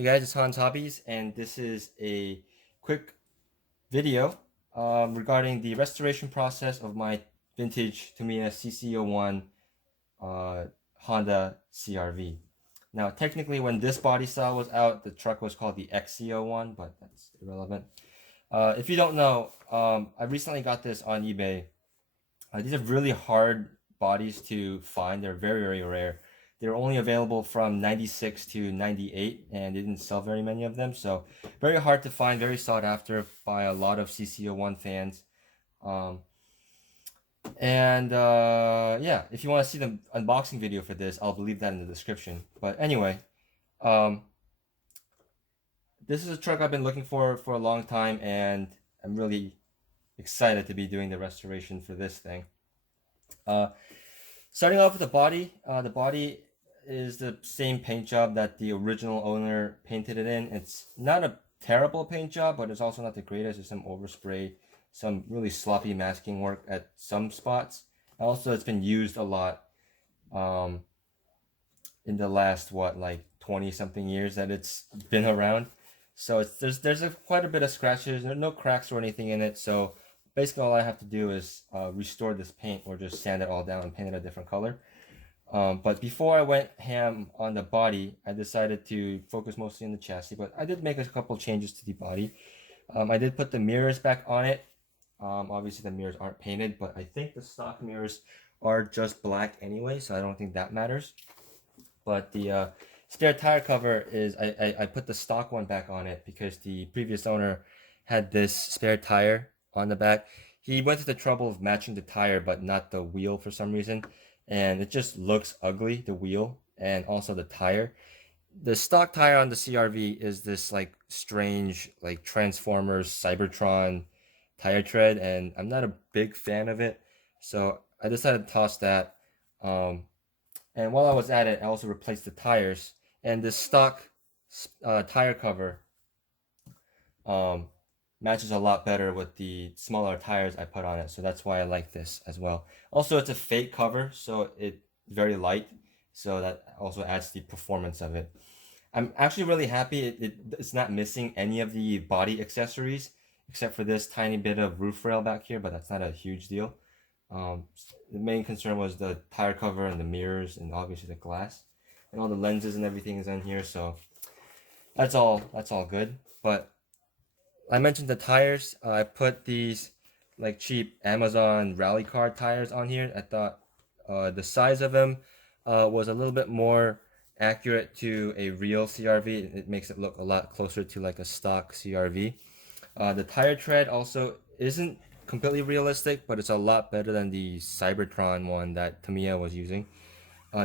Hey guys, it's Hans Hobbies, and this is a quick video regarding the restoration process of my vintage Tamiya CC-01 Honda CR-V. Now, technically, when this body style was out, the truck was called the XC-01, but that's irrelevant. If you don't know, I recently got this on eBay. These are really hard bodies to find. They're very, very rare. They're only available from 96 to 98, and they didn't sell very many of them. So very hard to find, very sought after by a lot of CC-01 fans. Yeah, if you want to see the unboxing video for this, I'll leave that in the description. But anyway, this is a truck I've been looking for a long time, and I'm really excited to be doing the restoration for this thing. Starting off with the body is the same paint job that the original owner painted it in. It's not a terrible paint job, but it's also not the greatest. There's some overspray, some really sloppy masking work at some spots. Also, it's been used a lot in the last, like 20 something years that it's been around. So there's quite a bit of scratches. There are no cracks or anything in it. So basically all I have to do is restore this paint or just sand it all down and paint it a different color. But before I went ham on the body, I decided to focus mostly on the chassis, but I did make a couple changes to the body. I did put the mirrors back on it. Obviously the mirrors aren't painted, but I think the stock mirrors are just black anyway, so I don't think that matters. But the spare tire cover is, I put the stock one back on it because the previous owner had this spare tire on the back. He went to the trouble of matching the tire but not the wheel for some reason, and it just looks ugly, the wheel and also the tire. The stock tire on the CR-V is this like strange like Transformers Cybertron tire tread, and I'm not a big fan of it, so I decided to toss that. And while I was at it, I also replaced the tires, and the stock tire cover matches a lot better with the smaller tires I put on it, so that's why I like this as well. Also, it's a fake cover, so it's very light, so that also adds the performance of it. I'm actually really happy it's not missing any of the body accessories except for this tiny bit of roof rail back here, but that's not a huge deal. The main concern was the tire cover and the mirrors and obviously the glass, and all the lenses and everything is in here, so that's all good. But I mentioned the tires. I put these like cheap Amazon rally car tires on here. I thought the size of them was a little bit more accurate to a real CR-V. It makes it look a lot closer to like a stock CR-V. The tire tread also isn't completely realistic, but it's a lot better than the Cybertron one that Tamiya was using.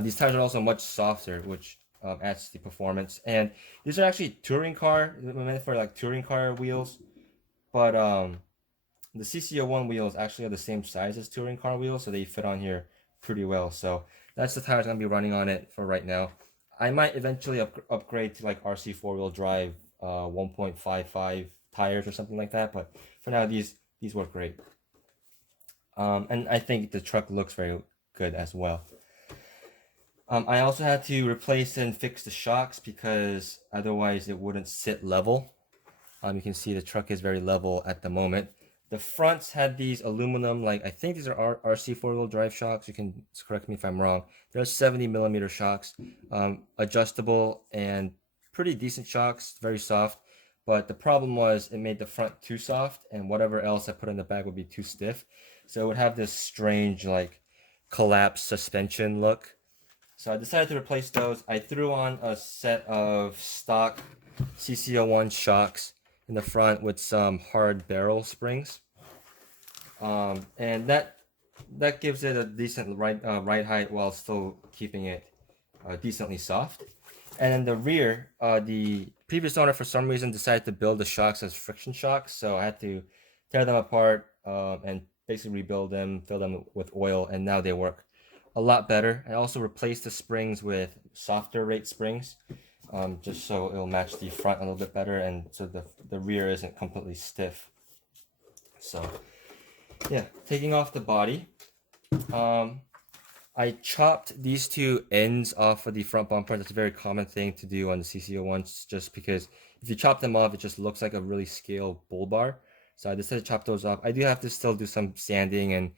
These tires are also much softer, which adds to the performance. And these are actually touring car, meant for like touring car wheels. But the CC-01 wheels actually are the same size as touring car wheels, so they fit on here pretty well. So that's the tires I'm gonna be running on it for right now. I might eventually upgrade to like RC four-wheel drive 1.55 tires or something like that, but for now these work great. And I think the truck looks very good as well. I also had to replace and fix the shocks because otherwise it wouldn't sit level. You can see the truck is very level at the moment. The fronts had these aluminum, like I think these are RC four-wheel drive shocks. You can correct me if I'm wrong. They're 70mm shocks, adjustable and pretty decent shocks, very soft. But the problem was it made the front too soft, and whatever else I put in the back would be too stiff. So it would have this strange like collapsed suspension look. So I decided to replace those. I threw on a set of stock CC-01 shocks in the front with some hard barrel springs, and that gives it a decent ride height while still keeping it decently soft. And in the rear, the previous owner for some reason decided to build the shocks as friction shocks, so I had to tear them apart and basically rebuild them, fill them with oil, and now they work a lot better. I also replaced the springs with softer rate springs, just so it'll match the front a little bit better, and so the rear isn't completely stiff. So yeah, taking off the body. I chopped these two ends off of the front bumper. That's a very common thing to do on the CC-01s, just because if you chop them off, it just looks like a really scale bull bar. So I decided to chop those off. I do have to still do some sanding and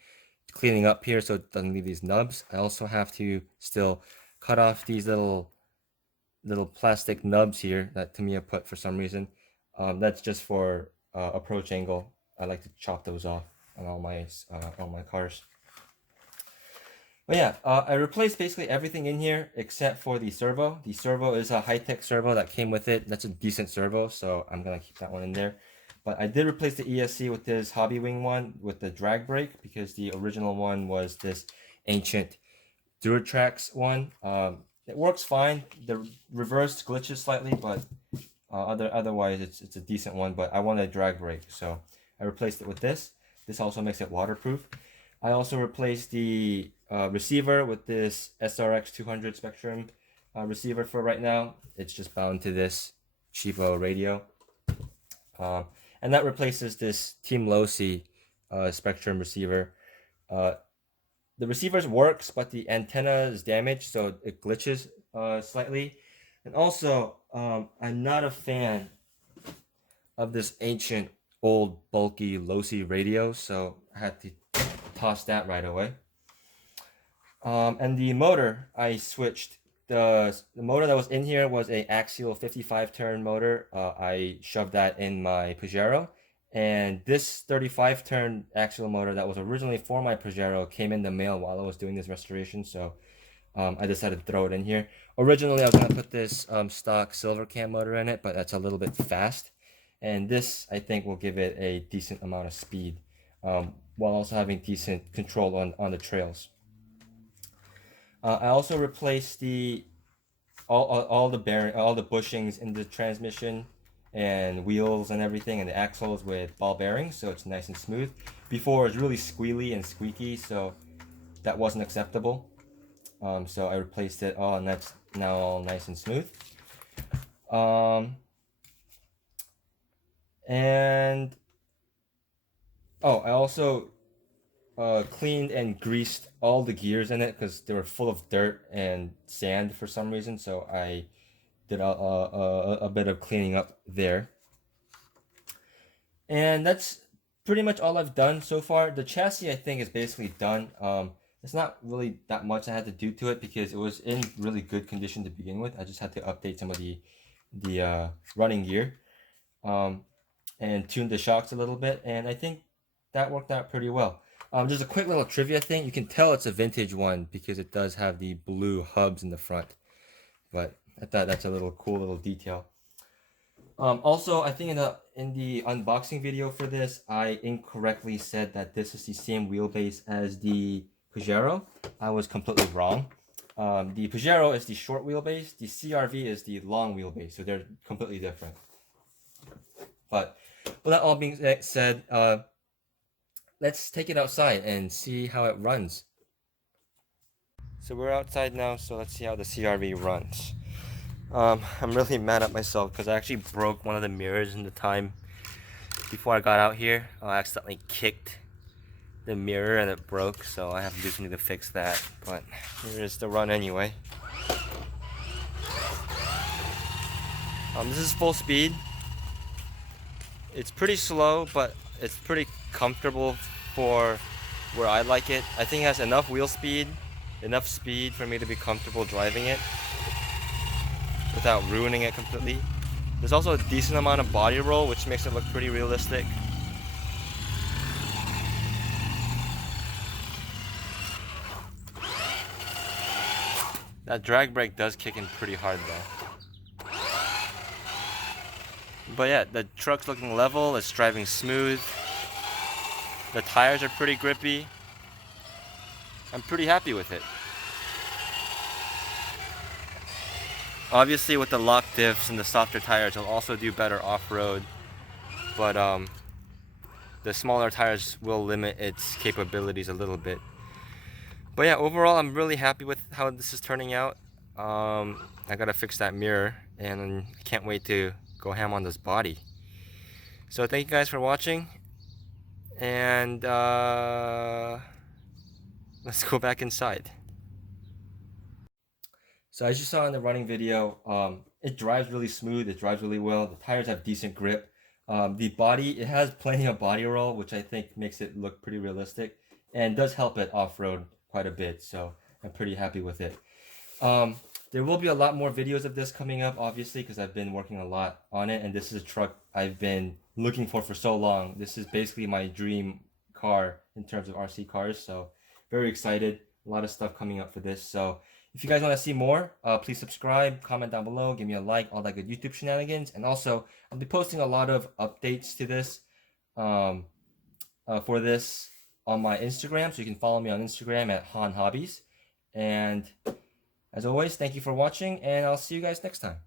cleaning up here so it doesn't leave these nubs. I also have to still cut off these little plastic nubs here that Tamiya put for some reason. That's just for approach angle. I like to chop those off on all my cars. But yeah, I replaced basically everything in here except for the servo. The servo is a high-tech servo that came with it. That's a decent servo, so I'm gonna keep that one in there. But I did replace the ESC with this Hobby Wing one with the drag brake, because the original one was this ancient Duratrax one. It works fine. The reverse glitches slightly, but otherwise it's a decent one. But I want a drag brake, so I replaced it with this. This also makes it waterproof. I also replaced the receiver with this SRX 200 Spectrum receiver for right now. It's just bound to this cheapo radio. And that replaces this Team Losi Spectrum receiver. The receiver works, but the antenna is damaged, so it glitches slightly. And also, I'm not a fan of this ancient, old, bulky Losi radio, so I had to toss that right away. And the motor, I switched. The motor that was in here was a axial 55 turn motor. I shoved that in my Pajero, and this 35 turn axial motor that was originally for my Pajero came in the mail while I was doing this restoration, so I decided to throw it in here. Originally, I was going to put this stock silver cam motor in it, but that's a little bit fast, and this I think will give it a decent amount of speed, while also having decent control on the trails. I also replaced all the bushings in the transmission and wheels and everything, and the axles with ball bearings, so it's nice and smooth. Before it was really squealy and squeaky, so that wasn't acceptable. So I replaced it all, and that's now all nice and smooth. And I also cleaned and greased all the gears in it because they were full of dirt and sand for some reason, so I did a bit of cleaning up there. And that's pretty much all I've done so far. The chassis, I think, is basically done. It's not really that much I had to do to it because it was in really good condition to begin with. I just had to update some of the running gear and tune the shocks a little bit, and I think that worked out pretty well. Just a quick little trivia thing. You can tell it's a vintage one because it does have the blue hubs in the front, but I thought that's a little cool little detail. Also, I think in the unboxing video for this, I incorrectly said that this is the same wheelbase as the Pajero. I was completely wrong. The Pajero is the short wheelbase. The CR-V is the long wheelbase, so they're completely different. But with that all being said, let's take it outside and see how it runs. So we're outside now, so let's see how the CR-V runs. I'm really mad at myself because I actually broke one of the mirrors in the time before I got out here. I accidentally kicked the mirror and it broke, so I have to do something to fix that. But here's the run anyway. This is full speed. It's pretty slow, but it's pretty comfortable for where I like it. I think it has enough wheel speed, enough speed for me to be comfortable driving it without ruining it completely. There's also a decent amount of body roll, which makes it look pretty realistic. That drag brake does kick in pretty hard though. But yeah, the truck's looking level, it's driving smooth. The tires are pretty grippy. I'm pretty happy with it. Obviously with the lock diffs and the softer tires, it'll also do better off-road. But the smaller tires will limit its capabilities a little bit. But yeah, overall I'm really happy with how this is turning out. I gotta fix that mirror and I can't wait to go ham on this body. So thank you guys for watching, and let's go back inside. So as you saw in the running video, it drives really smooth. It drives really well. The tires have decent grip. The body, it has plenty of body roll, which I think makes it look pretty realistic and does help it off-road quite a bit. So I'm pretty happy with it. There will be a lot more videos of this coming up, obviously, because I've been working a lot on it. And this is a truck I've been looking for so long. This is basically my dream car in terms of RC cars. So very excited. A lot of stuff coming up for this. So if you guys want to see more, please subscribe, comment down below, give me a like, all that good YouTube shenanigans. And also, I'll be posting a lot of updates to this for this on my Instagram. So you can follow me on Instagram at Han Hobbies. And as always, thank you for watching, and I'll see you guys next time.